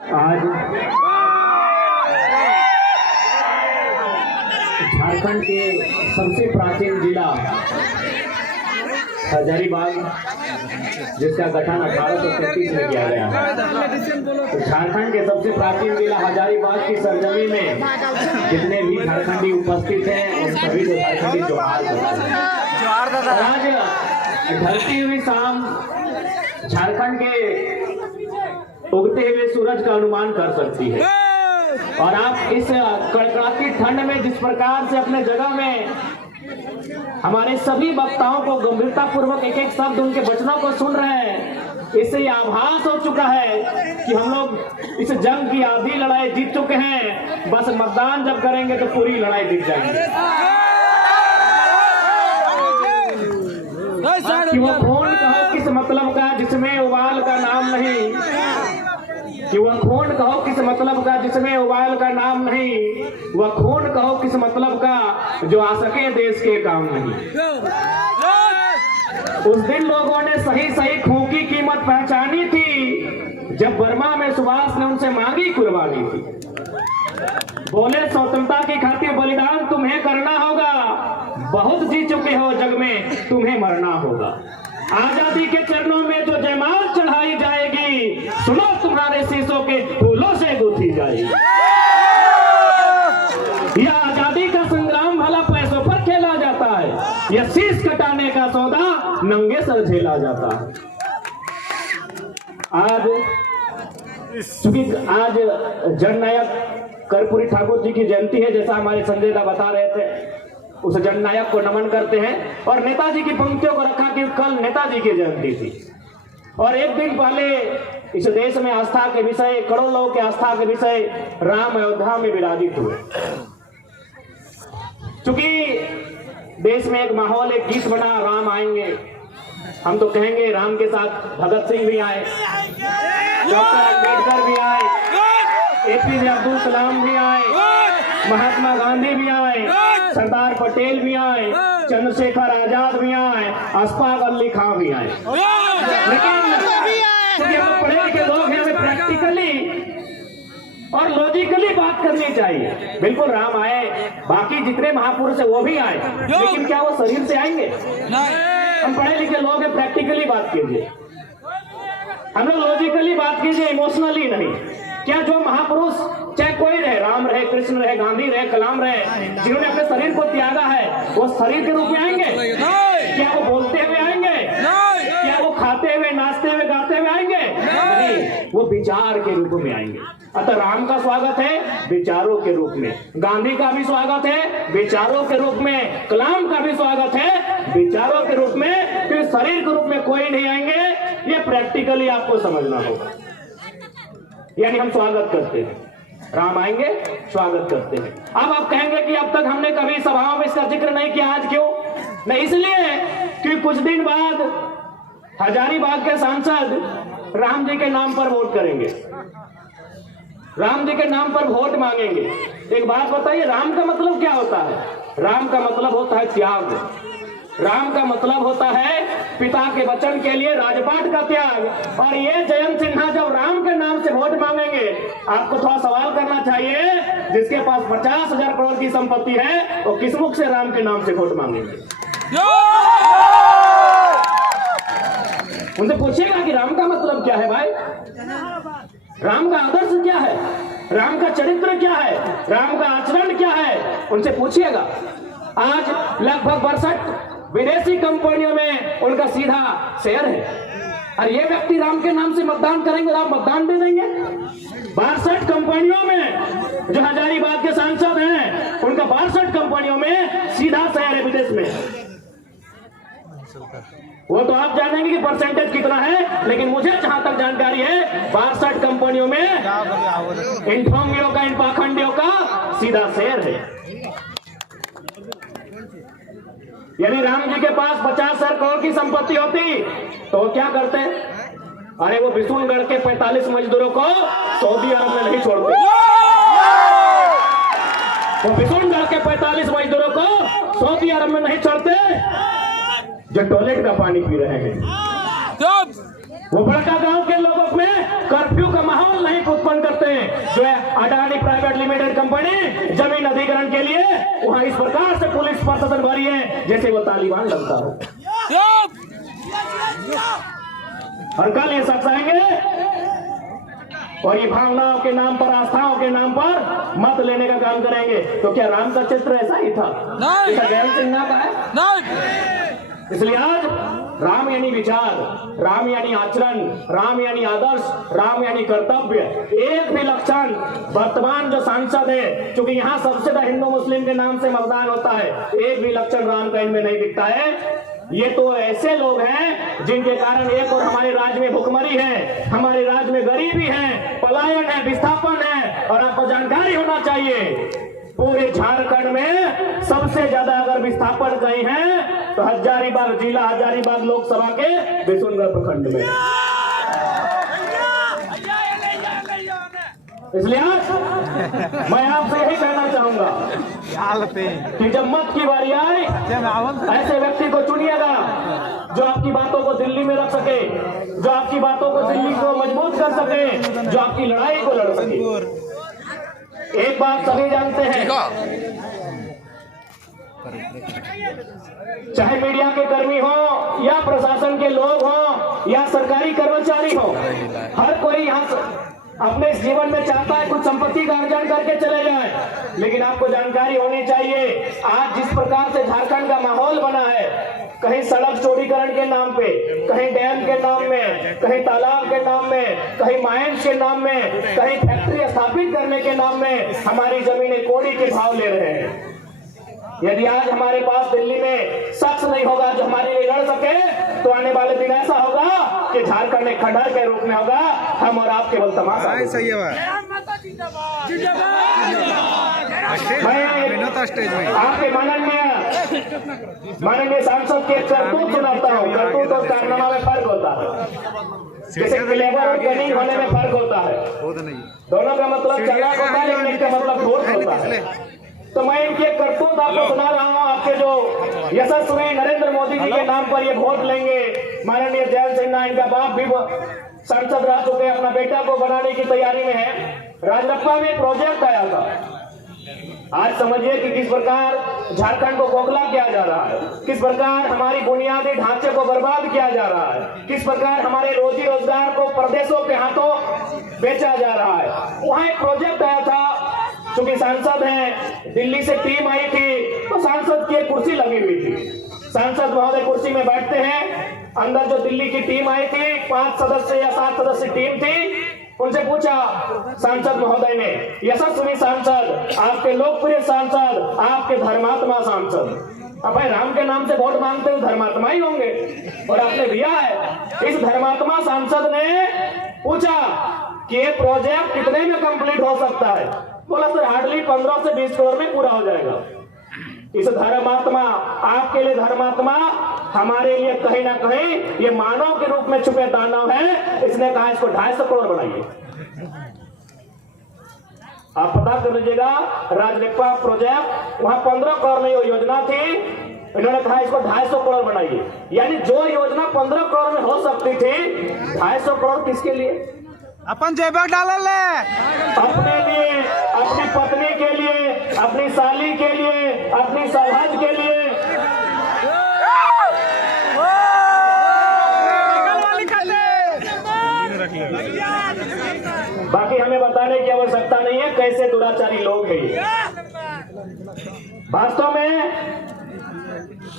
आज झारखंड के सबसे प्राचीन जिला हजारीबाग, जिसका गठन 1833 में किया गया है, तो झारखंड के सबसे प्राचीन जिला हजारीबाग की सरजमी में जितने भी झारखंडी उपस्थित हैं उन सभी को झारखंडी जोहार। आज ढलती हुई शाम झारखंड के उगते हुए सूरज का अनुमान कर सकती है, और आप इस कड़कड़ाती ठंड में जिस प्रकार से अपने जगह में हमारे सभी वक्ताओं को गंभीरता पूर्वक एक एक शब्द उनके वचनों को सुन रहे हैं, इससे ये आभास हो चुका है कि हम लोग इस जंग की आधी लड़ाई जीत चुके हैं। बस मतदान जब करेंगे तो पूरी लड़ाई जीत जाएंगे। कि वो खून कहो किस मतलब का जिसमें उबाल का नाम नहीं, कि वह खून कहो किस मतलब का जिसमें उबाल का नाम नहीं, वह खून कहो किस मतलब का जो आ सके देश के काम नहीं। उस दिन लोगों ने सही सही खून की कीमत पहचानी थी जब बर्मा में सुभाष ने उनसे मांगी कुर्बानी थी। बोले स्वतंत्रता की खातिर बलिदान तुम्हें करना होगा, बहुत जी चुके हो जग में तुम्हें मरना होगा। आजादी के चरणों में जो जयमाल चढ़ाई जाएगी, सुनो तुम्हारे शीशों के फूलों से गूंथी जाएगी। यह आजादी का संग्राम भला पैसों पर खेला जाता है, यह शीश कटाने का सौदा नंगे सर झेला जाता है। चूंकि आज जननायक कर्पूरी ठाकुर जी की जयंती है, जैसा हमारे संजय दा बता रहे थे, उस जननायक को नमन करते हैं और नेताजी की पंक्तियों को रखा कि कल नेताजी की जयंती थी, और एक दिन पहले इस देश में आस्था के विषय, करोड़ों लोगों के आस्था के विषय राम अयोध्या में विराजित हुए। क्योंकि देश में एक माहौल, एक गीत बना, राम आएंगे, हम तो कहेंगे राम के साथ भगत सिंह भी आए, डॉक्टर अम्बेडकर भी आए, APJ अब्दुल कलाम भी आए, महात्मा गांधी भी आए, सरदार पटेल भी आए, चंद्रशेखर आजाद भी आए, अशफाक अली खां भी आए। लेकिन क्योंकि हम पढ़े लिखे लोग हैं, हमें प्रैक्टिकली और लॉजिकली बात करनी चाहिए। बिल्कुल राम आए, बाकी जितने महापुरुष है वो भी आए, लेकिन क्या वो शरीर से आएंगे? हम पढ़े लिखे लोग हैं, प्रैक्टिकली बात कीजिए, हम लोग लॉजिकली बात कीजिए, इमोशनली नहीं। क्या जो महापुरुष चाहे कोई रहे, राम रहे, कृष्ण रहे, गांधी रहे, कलाम रहे, जिन्होंने अपने शरीर को त्यागा है, वो शरीर के रूप में आएंगे? क्या वो बोलते हुए आएंगे? क्या वो खाते हुए, नाचते हुए, गाते हुए आएंगे? नहीं, वो विचार के रूप में आएंगे। अतः राम का स्वागत है विचारों के रूप में, गांधी का भी स्वागत है विचारों के रूप में, कलाम का भी स्वागत है विचारों के रूप में, फिर शरीर के रूप में कोई नहीं आएंगे। ये प्रैक्टिकली आपको समझना होगा। यानी हम स्वागत करते हैं, राम आएंगे स्वागत करते हैं। अब आप कहेंगे कि अब तक हमने कभी सभाओं में इसका जिक्र नहीं किया, आज क्यों? नहीं, इसलिए कि कुछ दिन बाद हजारीबाग के सांसद राम जी के नाम पर वोट करेंगे, राम जी के नाम पर वोट मांगेंगे। एक बात बताइए, राम का मतलब क्या होता है? राम का मतलब होता है त्याग, राम का मतलब होता है पिता के वचन के लिए राजपाट का त्याग। और ये जयंत सिन्हा जब राम के नाम से वोट मांगेंगे, आपको थोड़ा सवाल करना चाहिए, जिसके पास 50,000 करोड़ की संपत्ति है वो किस मुख से राम के नाम से वोट मांगेंगे? उनसे पूछिएगा कि राम का मतलब क्या है भाई, राम का आदर्श क्या है, राम का चरित्र क्या है, राम का आचरण क्या है, उनसे पूछिएगा। आज लगभग 62 विदेशी कंपनियों में उनका सीधा शेयर है, और ये व्यक्ति राम के नाम से मतदान करेंगे और आप मतदान दे देंगे? 62 कंपनियों में जो हजारीबाग के सांसद हैं, उनका 62 कंपनियों में सीधा शेयर है विदेश में। वो तो आप जानेंगे कि परसेंटेज कितना है, लेकिन मुझे जहां तक जानकारी है 62 कंपनियों में इन ढोंगियों का, इन पाखंडियों का सीधा शेयर है। यदि राम जी के पास 50,000 करोड़ की संपत्ति होती तो वो क्या करते? अरे वो बिशुनगढ़ के 45 मजदूरों को सऊदी अरब में नहीं छोड़ते, वो बिशुनगढ़ के 45 मजदूरों को सऊदी अरब में नहीं छोड़ते जो टॉयलेट का पानी पी रहे हैं। वो बड़का गांव के लोगों में कर्फ्यू का माहौल नहीं उत्पन्न कर जो है अडानी प्राइवेट लिमिटेड कंपनी जमीन अधिग्रहण के लिए वहां इस प्रकार से पुलिस प्रशासन भरी है जैसे वो तालिबान लगता हो। और कल ये शख्स आएंगे और ये भावनाओं के नाम पर, आस्थाओं के नाम पर मत लेने का काम करेंगे। तो क्या राम का चित्र ऐसा ही था? गैर सिंह का है नहीं। इसलिए आज राम यानी विचार, राम यानी आचरण, राम यानी आदर्श, राम यानी कर्तव्य। एक भी लक्षण वर्तमान जो सांसद है, क्योंकि यहाँ सबसे ज्यादा हिंदू मुस्लिम के नाम से मतदान होता है, एक भी लक्षण राम का इनमें नहीं दिखता है। ये तो ऐसे लोग हैं जिनके कारण एक और हमारे राज्य में भुखमरी है, हमारे राज्य में गरीबी है, पलायन है, विस्थापन है। और आपको जानकारी होना चाहिए पूरे झारखंड में सबसे ज्यादा अगर विस्थापन कहीं है तो हजारीबाग जिला, हजारीबाग लोकसभा के बिशुनगढ़ प्रखंड में। इसलिए आज मैं आपसे यही कहना चाहूंगा कि जब मत की बारी आए ऐसे व्यक्ति को चुनिएगा जो आपकी बातों को दिल्ली में रख सके, जो आपकी बातों को दिल्ली को मजबूत कर सके, जो आपकी लड़ाई को लड़ सके। एक बात सभी जानते हैं, चाहे मीडिया के कर्मी हो या प्रशासन के लोग हो या सरकारी कर्मचारी हो, हर कोई यहाँ अपने जीवन में चाहता है कुछ संपत्ति का अर्जन करके चले जाए। लेकिन आपको जानकारी होनी चाहिए आज जिस प्रकार से झारखंड का माहौल बना है, कहीं सड़क चौड़ीकरण के नाम पे, कहीं डैम के नाम में, कहीं तालाब के नाम में, कहीं माइंस के नाम में, कहीं फैक्ट्री स्थापित करने के नाम में हमारी जमीनें कोड़ी के भाव ले रहे हैं। यदि आज हमारे पास दिल्ली में शख्स नहीं होगा जो हमारे लिए लड़ सके, तो आने वाले दिन ऐसा होगा कि झारखंड एक खंडहर के रूप में होगा, हम और आप केवल तमाशा। सही है। आपके माननीय सांसद के करतूत सुनाता हूँ। करतूत और कारनामा में फर्क होता है, जैसे क्लेवर और कनिंग होने में फर्क होता है। दोनों का मतलब चालाक होता है, लेकिन इसका मतलब धूर्त होता है। तो मैं इनके करतूत आपको सुना रहा हूँ। आपके जो यशस्वी नरेंद्र मोदी जी के नाम पर ये वोट लेंगे, माननीय जयंत सिन्हा इनका बाप भी सांसद रह चुके, अपना बेटा को बनाने की तैयारी में है। राजरप्पा में प्रोजेक्ट आया था। आज समझिए कि किस प्रकार झारखंड को खोखला किया जा रहा है, किस प्रकार हमारी बुनियादी ढांचे को बर्बाद किया जा रहा है, किस प्रकार हमारे रोजी रोजगार को प्रदेशों के हाथों बेचा जा रहा है। वहाँ एक प्रोजेक्ट आया था, क्योंकि सांसद हैं, दिल्ली से टीम आई थी तो सांसद की एक कुर्सी लगी हुई थी। सांसद महोदय कुर्सी में बैठते हैं, अंदर जो दिल्ली की टीम आई थी 5 सदस्य या 7 सदस्य टीम थी, उनसे पूछा सांसद महोदय ने, यशस्वी सांसद, आपके लोकप्रिय सांसद, आपके धर्मात्मा सांसद, अब भाई राम के नाम से वोट मांगते हो धर्मात्मा ही होंगे, और आपने दिया है। इस धर्मात्मा सांसद ने पूछा कि ये प्रोजेक्ट कितने में कंप्लीट हो सकता है? बोला सर हार्डली 15 से 20 करोड़ में पूरा हो जाएगा। इस धर्मात्मा, आपके लिए धर्मात्मा, हमारे लिए कहीं ना कहीं ये मानव के रूप में छुपे दानव है। इसने कहा इसको 250 करोड़ बनाइए। आप पता कर लीजिएगा, राजरप्पा प्रोजेक्ट वहां 15 करोड़ में योजना थी, इन्होंने कहा इसको 250 करोड़ बनाइए। यानी जो योजना 15 करोड़ में हो सकती थी, 250 करोड़ किसके लिए? अपन जेबक डालल है, अपने लिए, अपनी पत्नी के लिए, अपनी साली के लिए, अपनी सरहद के लिए। बाकी हमें बताने की आवश्यकता नहीं है कैसे दुराचारी लोग हैं ये। वास्तव में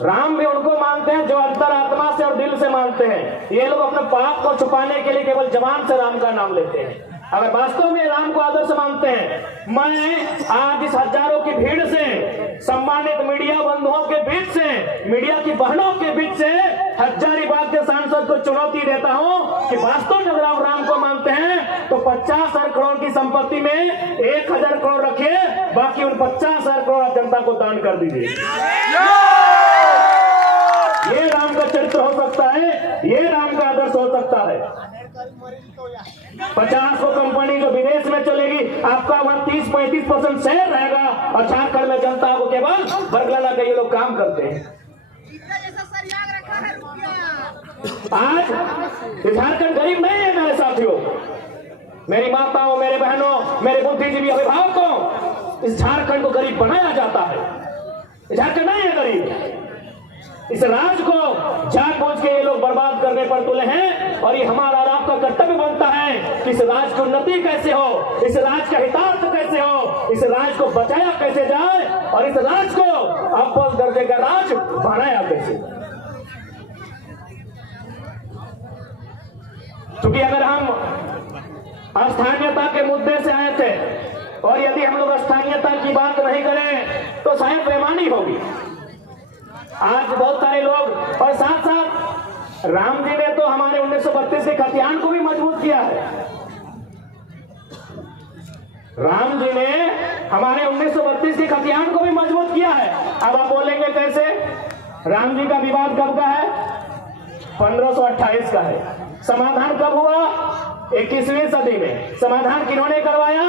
राम भी उनको मानते हैं जो अंतरात्मा से और दिल से मानते हैं। ये लोग अपने पाप को छुपाने के लिए केवल जबान से राम का नाम लेते हैं। अगर वास्तव में राम को आदर्श मानते हैं, मैं आज इस हजारों की भीड़ से, सम्मानित मीडिया बंधुओं के बीच से, मीडिया की बहनों के बीच से हजारीबाग के सांसद को चुनौती देता हूं कि वास्तव में अगर आप राम को मानते हैं तो 50,000 करोड़ की संपत्ति में 1,000 करोड़ रखिए, बाकी उन 50,000 करोड़ जनता को दान कर दीजिए। ये राम का चरित्र हो सकता है, ये राम का आदर्श हो सकता है। 50 कंपनी जो विदेश में चलेगी, आपका वहां 30-35% शेयर रहेगा, और झारखंड में जनता को केवल बरगलाना के ये लोग काम करते हैं। आज झारखंड गरीब नहीं है मेरे साथियों, मेरी माताओं, मेरे बहनों, मेरे बुद्धिजीवी अभिभावकों, इस झारखंड को गरीब बनाया जाता है। झारखंड नहीं है गरीब। इस राज को जानबूझ के ये लोग बर्बाद करने पर तुले हैं और ये हमारा और आपका कर्तव्य बनता है कि इस राज की उन्नति कैसे हो, इस राज का हितार्थ कैसे हो, इस राज को बचाया कैसे जाए और इस राज को अव्वल दर्जे का राज बनाया कैसे। क्योंकि अगर हम स्थानीयता के मुद्दे से आए थे और यदि हम लोग स्थानीयता की बात नहीं करें तो शायद बेईमानी होगी। आज बहुत सारे लोग और साथ साथ राम जी ने तो हमारे 1932 के खतियान को भी मजबूत किया है। राम जी ने हमारे 1932 के खतियान को भी मजबूत किया है। अब आप बोलेंगे कैसे? राम जी का विवाद कब का है? 1528 का है। समाधान कब हुआ? 21वीं सदी में। समाधान किन्होंने करवाया?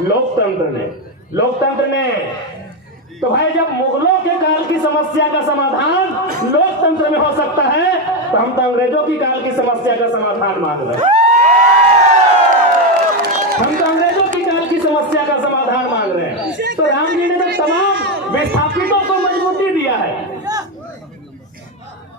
लोकतंत्र ने। लोकतंत्र ने। तो भाई जब मुगलों के काल की समस्या का समाधान लोकतंत्र में हो सकता है तो हम तो अंग्रेजों की काल की समस्या का समाधान मांग रहे हैं। हम तो अंग्रेजों की काल की समस्या का समाधान मांग रहे हैं। तो राम जी ने जब तमाम विस्थापितों को मजबूती दिया है,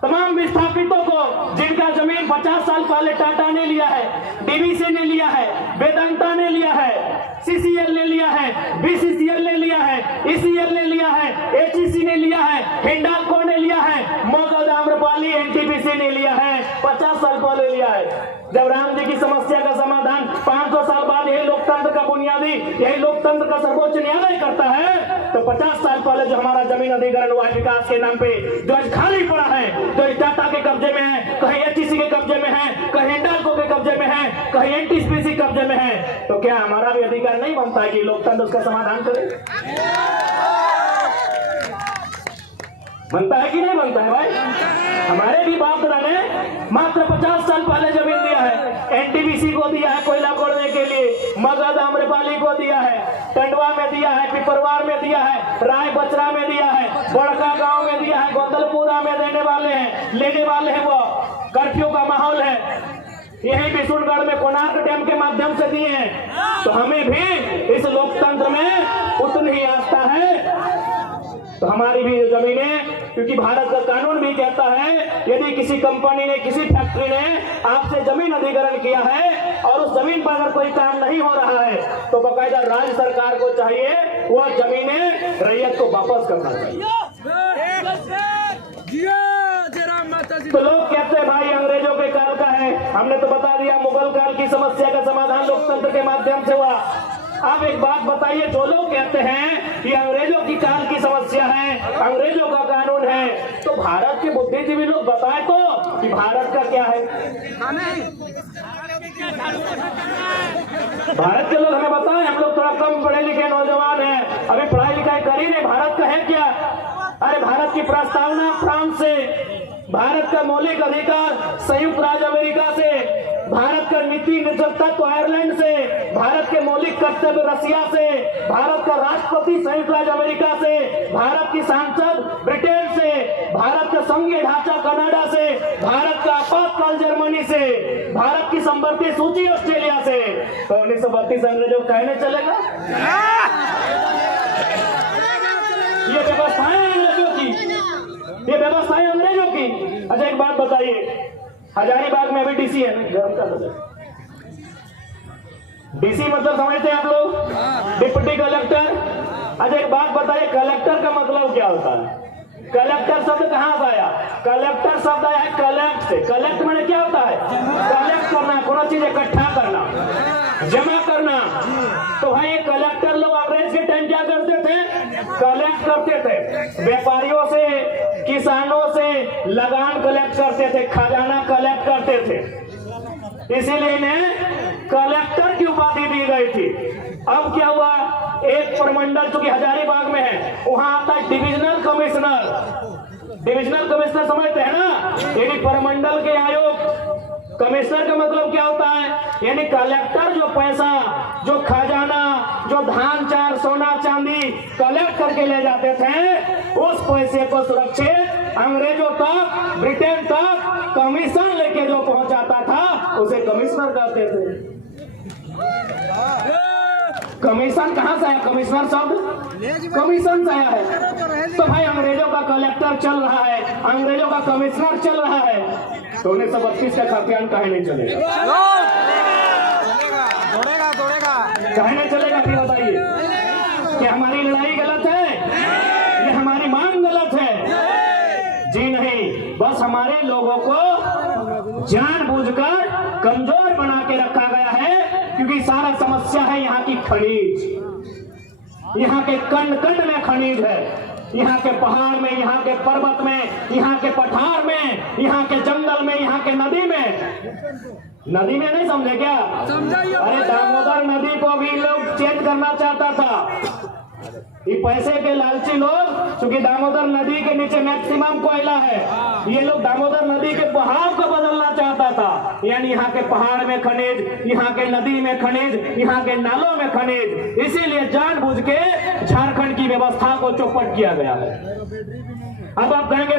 तमाम विस्थापितों को जिनका जमीन 50 साल पहले टाटा ने लिया है, डीवीसी ने लिया है, वेदांता ने लिया है, सीसीएल ने लिया है, बीसीसीएल ने लिया है, ईसीएल ने लिया है, एचईसी ने लिया है, हिंडाल्को ने लिया है, मगध आम्रपाली एनटीपीसी ने लिया है, 50 साल पहले लिया है। जब राम जी की समस्या का समाधान 500 साल बाद यही लोकतंत्र का बुनियादी, यही लोकतंत्र का सर्वोच्च न्यायालय करता है तो 50 साल पहले जो हमारा जमीन अधिग्रहण हुआ विकास के नाम पे, जो आज खाली पड़ा है, जो टाटा के कब्जे में है, कहीं एचईसी के कब्जे में है, कहीं हिंडाल्को के कब्जे में है, कहीं एनटीपीसी कब्जे में है, तो क्या हमारा भी अधिकार नहीं बनता है कि लोकतंत्र उसका समाधान करे? बनता है कि नहीं बनता है भाई? हमारे भी बाप दादा ने मात्र 50 साल पहले जमीन दिया है। एनटीपीसी को दिया है कोयला खोदने के लिए, मगध आम्रपाली को दिया है, टंडवा में दिया है, पिपरवार में दिया है, राय बचरा में दिया है, बड़का गांव में दिया है, गोंदलपुरा में देने वाले हैं, लेने वाले हैं। वो कर्फ्यू का माहौल है। यही बिशुनगढ़ में कोणार्क डैम के माध्यम से दिए हैं। तो हमें भी इस लोकतंत्र में उतनी ही आस्था है। तो हमारी भी जमीनें, क्योंकि भारत का कानून भी कहता है यदि किसी कंपनी ने, किसी फैक्ट्री ने आपसे जमीन अधिग्रहण किया है और उस जमीन पर अगर कोई काम नहीं हो रहा है तो बाकायदा राज्य सरकार को चाहिए वह जमीनें रैयत को वापस करना चाहिए। तो लोग कहते हैं भाई अंग्रेजों के काल का है। हमने तो बता दिया मुगल काल की समस्या का समाधान लोकतंत्र के माध्यम से हुआ। अब एक बात बताइए, जो लोग कहते हैं कि अंग्रेजों की काल की समस्या है, अंग्रेजों का कानून है, तो भारत के बुद्धिजीवी लोग बताए तो कि भारत का क्या है? भारत के लोग हमें बताएं। हम लोग थोड़ा कम पढ़े लिखे नौजवान हैं, अभी पढ़ाई लिखाई कर ही नहीं। भारत का है क्या? अरे भारत की प्रस्तावना फ्रांस से, भारत का मौलिक अधिकार संयुक्त राज्य अमेरिका से, भारत का नीति निर्देशक आयरलैंड से, भारत के मौलिक कर्तव्य रसिया से, भारत का राष्ट्रपति संयुक्त राज्य अमेरिका से, भारत की सांसद ब्रिटेन से, भारत का संघीय ढांचा कनाडा से, भारत का आपातकाल जर्मनी से, भारत की संवर्ती सूची ऑस्ट्रेलिया से। तो 1932 अंग्रेजों को कहने चलेगा? ये व्यवस्थाएं अंग्रेजों की, ये व्यवस्थाएं अंग्रेजों की। अच्छा एक बात बताइए, हजारीबाग में अभी डीसी है, डीसी मतलब समझते हैं आप लोग? Deputy collector. अच्छा एक बात बताइए, कलेक्टर का मतलब क्या होता है? कलेक्टर शब्द कहाँ से आया? कलेक्टर शब्द आया है कलेक्ट से। कलेक्ट मैंने क्या होता है? कलेक्ट करना, कोई चीज इकट्ठा करना, जमा करना। तो भाई ये कलेक्टर लोग अंग्रेज के टाइम क्या करते थे? कलेक्ट करते थे। व्यापारियों से, किसानों से लगान कलेक्ट करते थे, खजाना कलेक्ट करते थे। इसीलिए इन्हें कलेक्टर की उपाधि दी गई थी। अब क्या हुआ? एक प्रमंडल चूंकि हजारीबाग में है, वहां आता है डिविजनल कमिश्नर। डिविजनल कमिश्नर समझते हैं ना? यानी प्रमंडल के आयोग। कमिश्नर का मतलब क्या होता है? यानी कलेक्टर जो पैसा, जो खजाना, जो धान चार, सोना चांदी कलेक्ट करके ले जाते थे, उस पैसे को सुरक्षित अंग्रेजों तक, ब्रिटेन तक कमीशन लेके जो पहुंचाता था उसे कमिश्नर कहते थे। कमीशन कहाँ से आया? कमिश्नर शब्द कमीशन से आया है। तो भाई अंग्रेजों का कलेक्टर चल रहा है, अंग्रेजों का कमिश्नर चल रहा है, तो 1932 का खतियान काहे नहीं चलेगा? काहे नहीं चलेगा? फिर बताइए कि हमारी लड़ाई गलत है या हमारी मांग गलत है? जी नहीं, बस हमारे लोगों को जानबूझकर कमजोर बना के रखा गया है, क्योंकि सारा समस्या है यहाँ की खनिज, यहाँ के कंड कंड में खनिज है, यहाँ के पहाड़ में, यहाँ के पर्वत में, यहाँ के पठार में, यहाँ के जंगल में, यहाँ के नदी में। नदी में नहीं समझे क्या? अरे दामोदर नदी को भी लोग चेंज करना चाहता था। ये पैसे के लालची लोग, क्योंकि दामोदर नदी के नीचे मैक्सिमम कोयला है, ये लोग दामोदर नदी के बहाव को बदलना चाहता था। यानी यहाँ के पहाड़ में खनिज, यहाँ के नदी में खनिज, यहाँ के नालों में खनिज, इसीलिए जानबूझ के झारखंड की व्यवस्था को चौपट किया गया है। अब आप कहेंगे